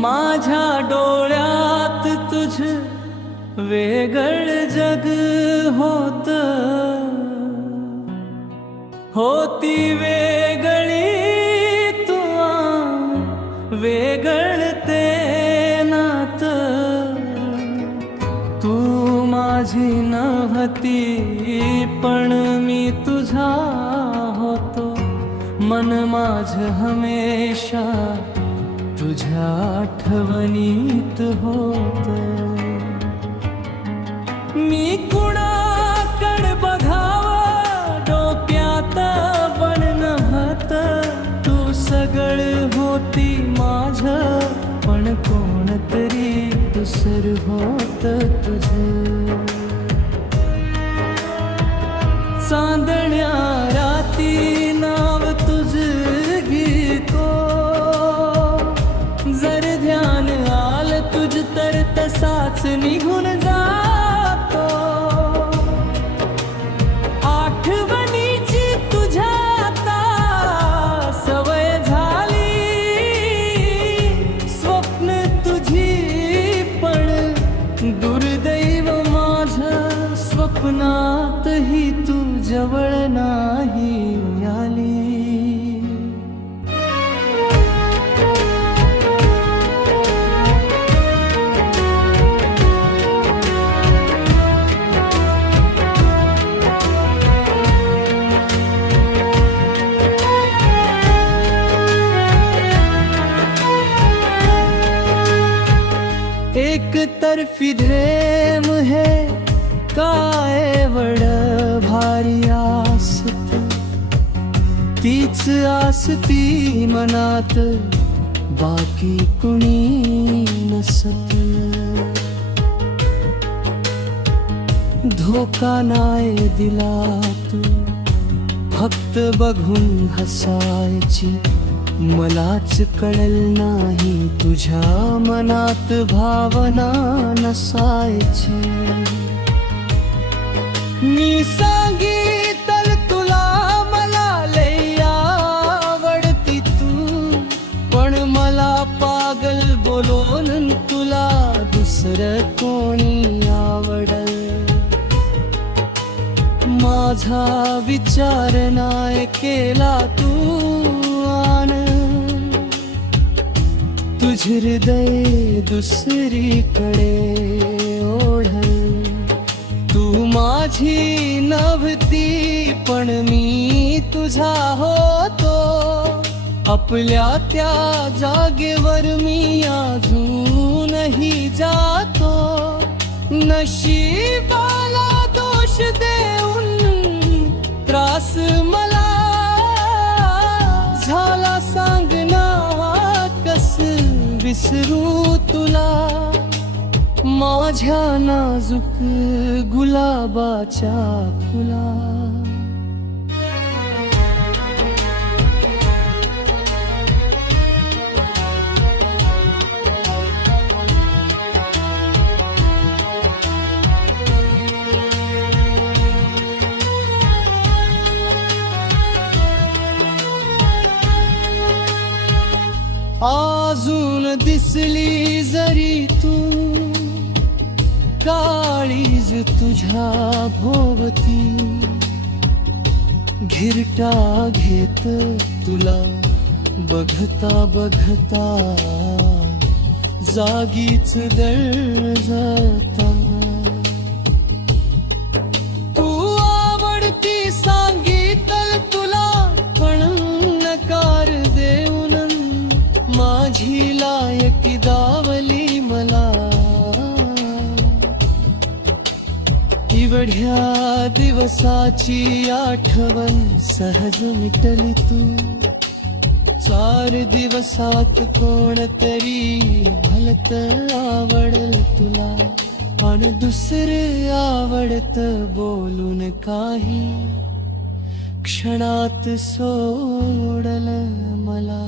माझ्या डोळ्यात तुझ वेगळ जग होत, होती वेगळी तू वेगळ ते नात, तू माझी नव्हती पण मी तुझा होतो, मन माझ हमेशा तुझ्या आठवणीत होत। मी कुणाकड बघावं डोक्यात पण नव्हत, तू सगळ होती माझ पण कोणतरी दुसर होत तुझ। चांदण्या राती नाव तुझ घेतो, जर ध्यान आल तुझ तर तसाच निघून जातो। आठवणीची तुझ्या आता सवय झाली, स्वप्न तुझी पण दुर्दैव माझ, स्वप्नातही तू जवळ नाही आली। एक तरफी प्रेम है काय वड भारी आसत, तीच आसती मनात बाकी कुणी नसत। धोका नाय दिला तू फक्त बघून हसायची, मलाच कळल नाही तुझ्या मनात भावना नसायची। मी सांगितल तुला मला लय आवडती तू, पण मला पागल बोलून तुला दुसरं कोणी आवडल। माझा विचार नाय केला तू आन, तुझ हृदय दुसरीकडे ओढल। तू माझी नव्हती पण मी तुझा होतो, आपल्या त्या जागेवर मी अजूनही जातो। नशिबाला दोष देऊन त्रास मला झाला, सांग ना कस विसरू तुला, माझ्या नाजूक गुलाबाच्या फुला। अजून दिसली जरी तू काळीज तुझ्या भोवती, घिरटा घेत तुला बघता बघता जागीच दळ जाता। तू आवडती सांगितल तुला पण नकार देऊन माझी लायकी दावली मला। एवढ्या दिवसाची आठवण सहज मिटली तू, 4 दिवसात कोणतरी भलत आवडल तुला, आणि दुसरे आवडत बोलून काही क्षणात सोडल मला।